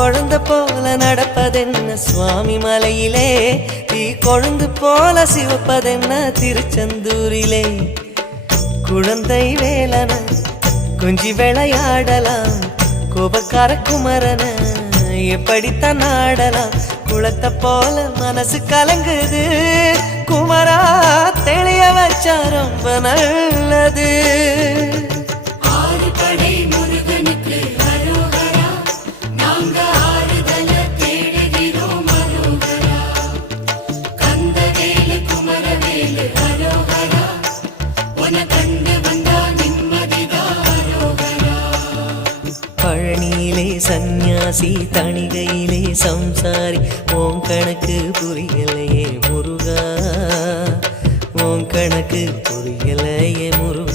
குழந்தை போல நடப்பதென்ன சுவாமி மலையிலே, தீ கொழுந்து போல சிவப்பதென்ன திருச்செந்தூரிலே. குழந்தை வேலன கொஞ்சி விளையாடலாம், கோபக்கார குமரன எப்படித்தான் ஆடலாம். குளத்தை போல மனசு கலங்குது, குமரா தெளிய வச்சா ரொம்ப நல்லது. பழனியிலே சந்நியாசி, தணிகையிலே சம்சாரி, ஓம் கணக்கு புரியலையே முருகா, ஓம் கணக்கு புரியலையே முருகா.